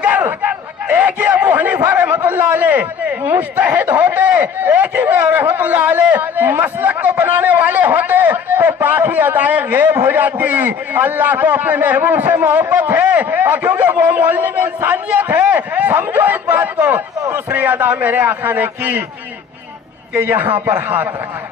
اگر ایک ہی ابو حنیفہ رحمۃ اللہ علیہ مجتہد ہوتے، ایک ہی رحمۃ اللہ علیہ مسلک کو بنانے والے ہوتے تو باقی ادائیں غیب ہو جاتی۔ اللہ کو اپنے محبوب سے محبت ہے، اور کیونکہ وہ معلم انسانیت ہے، سمجھو اس بات کو۔ دوسری ادا میرے آقا نے کی کہ یہاں پر ہاتھ رکھا۔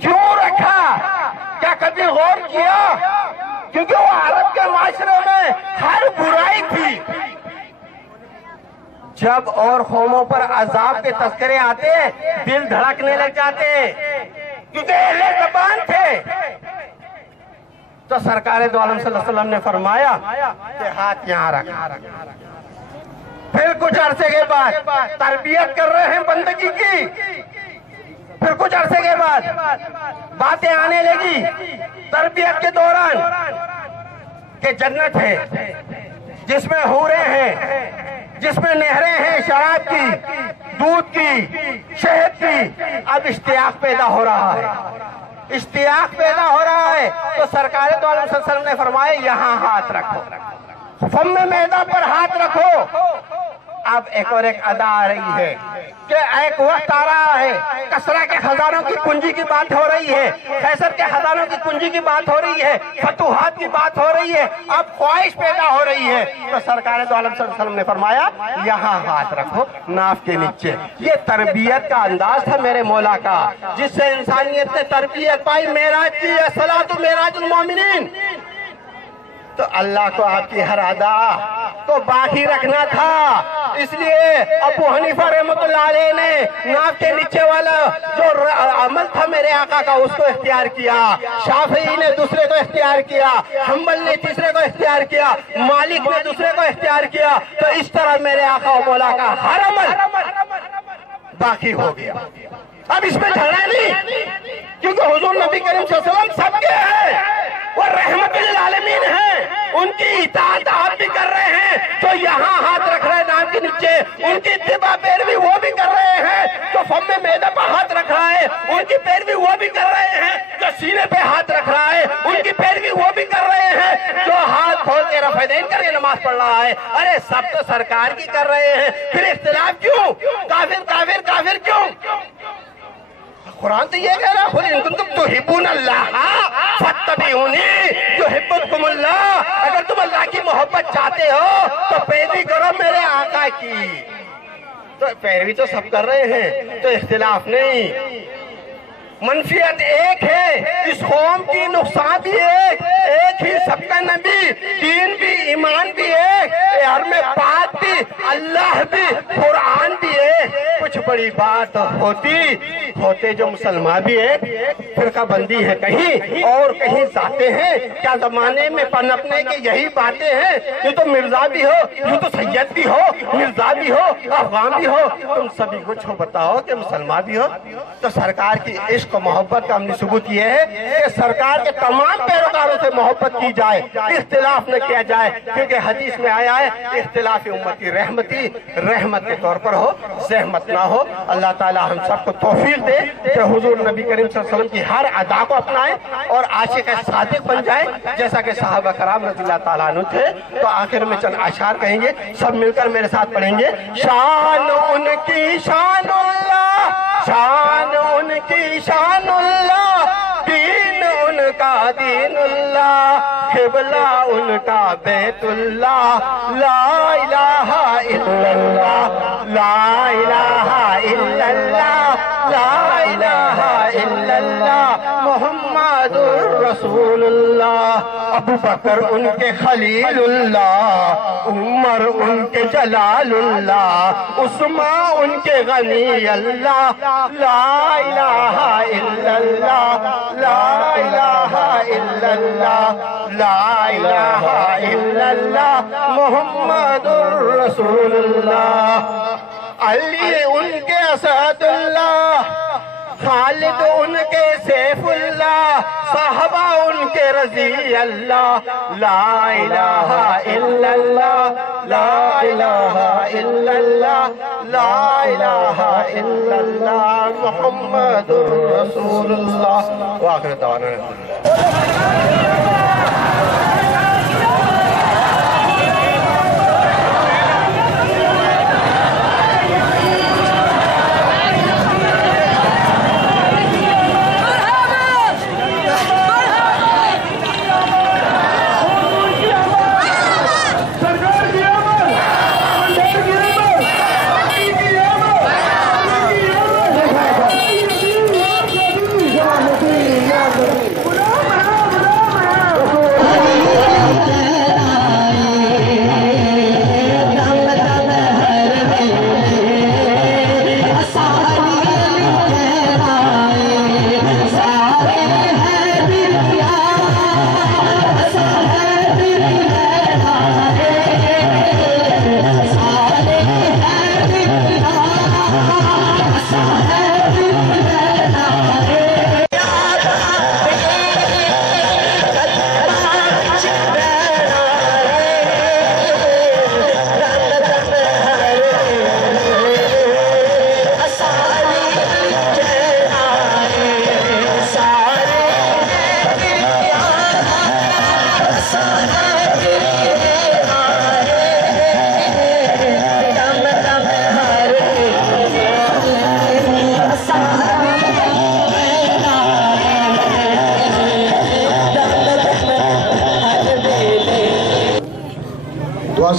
کیوں رکھا؟ کیا کبھی غور کیا؟ کیونکہ وہ عرب کے معاشرے میں ہر برائی تھی۔ جب اور قوموں پر عذاب کے تذکرے آتے دل دھڑکنے لگ جاتے، کیونکہ اہل زبان تھے۔ تو سرکار دو عالم صلی اللہ علیہ وسلم نے فرمایا کہ ہاتھ یہاں رکھا۔ پھر کچھ عرصے کے بعد تربیت کر رہے ہیں بندگی کی، پھر کچھ عرصے کے بعد باتیں آنے لگی تربیت کے دوران کہ جنت ہے جس میں حوریں ہیں، جس میں نہریں ہیں شراب کی، دودھ کی، شہد کی۔ اب اشتیاق پیدا ہو رہا ہے، اشتیاق پیدا ہو رہا ہے۔ تو سرکار دو عالم صلی اللہ علیہ وسلم نے فرمایا یہاں ہاتھ رکھو، فم معدہ پر ہاتھ رکھو۔ اب ایک اور ایک ادا آ رہی ہے کہ ایک وقت آ رہا ہے، کسرا کے خزانوں کی کنجی کی بات ہو رہی ہے، قیصر کے خزانوں کی کنجی کی بات ہو رہی ہے، فتوحات کی بات ہو رہی ہے، اب خواہش پیدا ہو رہی ہے۔ تو سرکار دو عالم صلی اللہ علیہ وسلم نے فرمایا یہاں ہاتھ رکھو ناف کے نیچے۔ یہ تربیت کا انداز تھا میرے مولا کا، جس سے انسانیت نے تربیت پائی، معراج کی الصلاۃ معراج المومنین۔ تو اللہ کو آپ کی ہر ادا کو باقی رکھنا تھا، اس لیے ابو حنیفہ رحمۃ اللہ علیہ نے ناف کے نیچے والا جو عمل تھا میرے آقا کا اس کو اختیار کیا، شافعی نے دوسرے کو اختیار کیا، حنبل نے تیسرے کو اختیار کیا، مالک نے دوسرے کو اختیار کیا۔ تو اس طرح میرے آقا و مولا کا ہر عمل باقی ہو گیا۔ اب اس میں جھگڑا نہیں، کیونکہ حضور نبی کریم صلی اللہ علیہ وسلم سب کے ہیں، وہ رحمت للعالمین ہیں، ان کی اطاعت آپ بھی کر رہے ہیں تو یہاں ہاتھ رکھ رہے ہیں ناف کے نیچے، ان کی اتباع پیروی وہ بھی کر رہے ہیں جو فم معدہ پر ہاتھ رکھ رہا ہے، ان کی پیروی وہ بھی کر رہے ہیں جو سینے پہ ہاتھ رکھ رہا ہے، ان کی پیروی وہ بھی کر رہے ہیں جو ہاتھ کھول کے رفعین کر کے نماز پڑھ رہا ہے۔ ارے سب تو سرکار کی کر رہے ہیں، پھر اختلاف کیوں؟ کافر کافر کافر کیوں؟ قرآن تو یہ کہہ رہا ہے، ان کنتم تحبون اللہ فاتبعونی یحببکم اللہ۔ اگر تم اللہ کی محبت چاہتے ہو تو پیروی کرو میرے آقا کی۔ تو پیروی تو سب کر رہے ہیں، تو اختلاف نہیں۔ منفیت ایک ہے، اس قوم کی نقصان بھی ایک ہی، سب کا نبی، دین بھی، ایمان بھی ایک، ہر میں بات بھی، اللہ بھی، قرآن بھی ایک۔ کچھ بڑی بات ہوتے جو مسلمان بھی ایک، فرقہ بندی ہے کہیں اور کہیں ذاتیں ہیں۔ کیا زمانے میں پنپنے کے یہی باتیں ہیں؟ یہ تو مرزا بھی ہو، یہ تو سید بھی ہو، مرزا بھی ہو، افغان بھی ہو، تم سبھی کچھ بتاؤ کہ مسلمان بھی ہو۔ تو سرکار کی عشق و محبت کا عملی ثبوت یہ ہے کہ سرکار کے تمام پیروکاروں سے محبت کی جائے، اختلاف نہ کیا جائے، کیونکہ حدیث میں آیا ہے اختلاف امتی رحمتی، رحمت کے طور پر ہو، زحمت نہ ہو۔ اللہ تعالی ہم سب کو توفیق دے کہ حضور نبی کریم صلی اللہ علیہ وسلم کی ہر ادا کو اپنائیں اور عاشق صادق بن جائیں، جیسا کہ صحابہ کرام رضی اللہ تعالیٰ عنہ تھے۔ تو آخر میں چند اشعار کہیں گے، سب مل کر میرے ساتھ پڑھیں گے۔ شان ان کی شان اللہ، شان ان کی شان اللہ، دین ان کا دین اللہ، قبلہ ان کا بیت اللہ، لا الہ الا اللہ، لا الہ الا اللہ، لا الہ الا اللہ، محمد رسول اللہ۔ ابو بکر ان کے خلیل اللہ، عمر ان کے جلال اللہ، عثمان ان کے غنی اللہ، لا الہ الا اللہ، لا الہ الا اللہ، لا الہ الا اللہ، محمد رسول اللہ۔ علی ان کے اسد اللہ، خالد ان کے سیف اللہ، صحابہ ان کے رضی اللہ، لا الہ الا اللہ، لا الہ الا اللہ، لا الہ الا اللہ، محمد رسول اللہ۔ وآخر دعوانا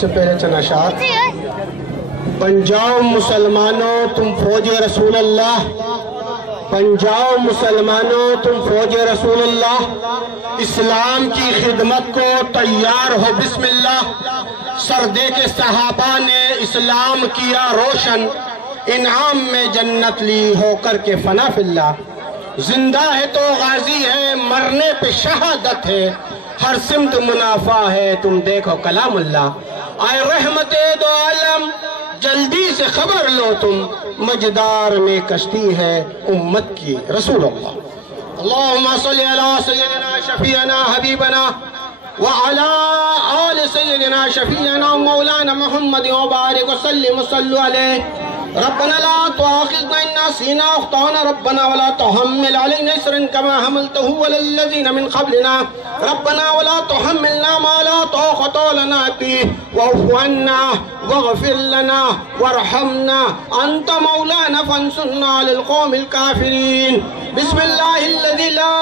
سے پہلے چند اشعار۔ بن جاؤ مسلمانوں تم فوج رسول اللہ، بن جاؤ مسلمانوں تم فوج رسول اللہ، اسلام کی خدمت کو تیار ہو بسم اللہ۔ سردے کے صحابہ نے اسلام کیا روشن، انعام میں جنت لی ہو کر کے فنا فی اللہ۔ زندہ ہے تو غازی ہے، مرنے پہ شہادت ہے، ہر سمت منافع ہے، تم دیکھو کلام اللہ۔ آئے رحمت دو عالم جلدی سے خبر لو تم، مجدار میں کشتی ہے امت کی رسول اللہ۔ اللہم صلی علی سیدنا شفیعنا حبیبنا وعلی آل سیدنا شفیعنا مولانا محمد وبارک وسلم صلو علیہ۔ ربنا لا تؤاخذنا إن نسينا أو أخطأنا ربنا ولا تحمل علينا إصرا كما حملته على الذين من قبلنا ربنا ولا تحملنا ما لا طاقة لنا به واعف عنا واغفر لنا وارحمنا أنت مولانا فانصرنا على القوم الكافرين۔ بسم الله الذي لا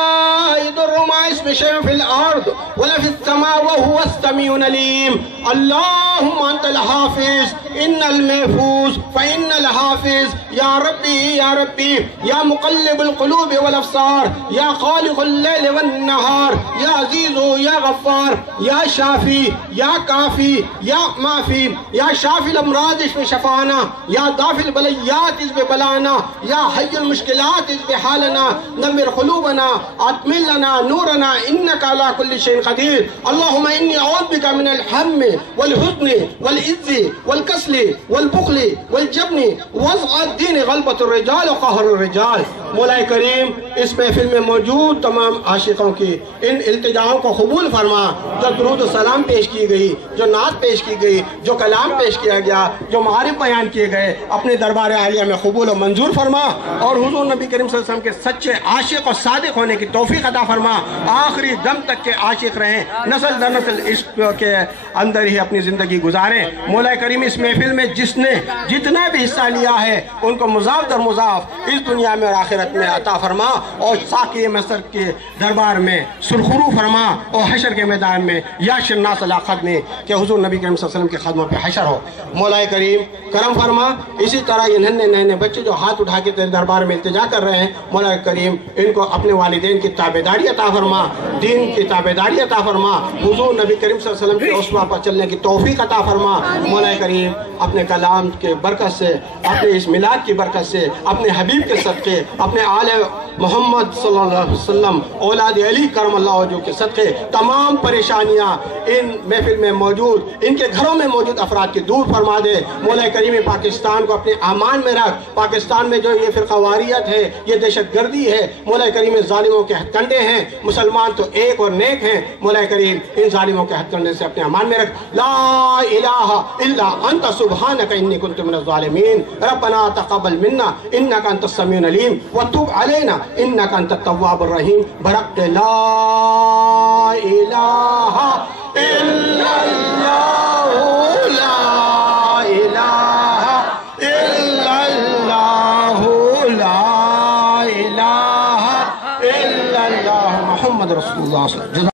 يضر مع اسمه شيء في الأرض ولا في السماء وهو السميع العليم۔ اللهم أنت الحافظ إن المحفوظ فإن الحافظ يا ربي يا ربي يا مقلب القلوب والأبصار يا خالق الليل والنهار يا عزيز يا غفار يا شافي يا كافي يا مافي يا شافي الأمراض اشف شفانا يا دافع البليات اشف بلانا يا حي المشكلات اشف حالنا نمر قلوبنا أتمل لنا نورنا إنك على كل شيء قدير۔ اللهم إني أعوذ بك من الهم والحزن والعجز والكسل والبخل والجبن وضع الدین غلبۃ الرجال وقہر الرجال۔ مولا کریم اس محفل میں موجود تمام عاشقوں کی ان التجاؤں کو قبول فرما، جو درود و سلام پیش کی گئی، جو نعت پیش کی گئی، جو کلام پیش کیا گیا، جو معارف بیان کیے گئے، اپنے دربار عالیہ میں قبول و منظور فرما، اور حضور نبی کریم صلی اللہ علیہ وسلم کے سچے عاشق اور صادق ہونے کی توفیق عطا فرما، آخری دم تک کے عاشق رہیں، نسل در نسل عشق کے اندر ہی اپنی زندگی گزاریں۔ مولا کریم اس محفل میں جس نے جتنا بھی حصہ لیا ہے ان کو مضاف در مضاف اس دنیا میں اور آخرت میں عطا فرما، اور ساقی مصر کے دربار میں سرخرو فرما، اور حشر کے میدان میں یا شناس علاقت میں کہ حضور نبی کریم صلی اللہ علیہ وسلم کے قدموں پہ حشر ہو۔ مولا کریم کرم فرما، اسی طرح یہ ننھے ننھے بچے جو ہاتھ اٹھا کے تیرے دربار میں التجا کر رہے ہیں، مولا کریم ان کو اپنے والدین کی تابعداری عطا فرما، دین کی تابعداری عطا فرما، حضور نبی کریم صلی اللہ علیہ وسلم کے اسوہ پر چلنے کی توفیق عطا فرما۔ مولا کریم اپنے کلام کے برکت سے، اپنے اس میلاد کی برکت سے، اپنے حبیب کے صدقے، اپنے آل محمد صلی اللہ علیہ وسلم، اولاد علی کرم اللہ وجہ کے صدقے، تمام پریشانیاں ان محفل میں موجود، ان کے گھروں میں موجود افراد کی دور فرما دے۔ مولا کریم پاکستان کو اپنے امان میں رکھ۔ پاکستان میں جو یہ فرقہ واریت ہے، یہ دہشت گردی ہے، مولا کریم ظالموں کے ہتھ کنڈے ہیں، مسلمان تو ایک اور نیک ہیں، مولا کریم ان ظالموں کے ہتھ کنڈے سے اپنے امان میں رکھ۔ لا الہ الا انت سبحانک انی کنت من الظالمین۔ ربنا تقبل منا انک انت السمیع العلیم وتب علینا انک انت التواب الرحیم۔ برکت لا الہ الا اللہ، لا الہ الا اللہ، لا الہ الا اللہ، محمد رسول اللہ صلی اللہ علیہ وسلم۔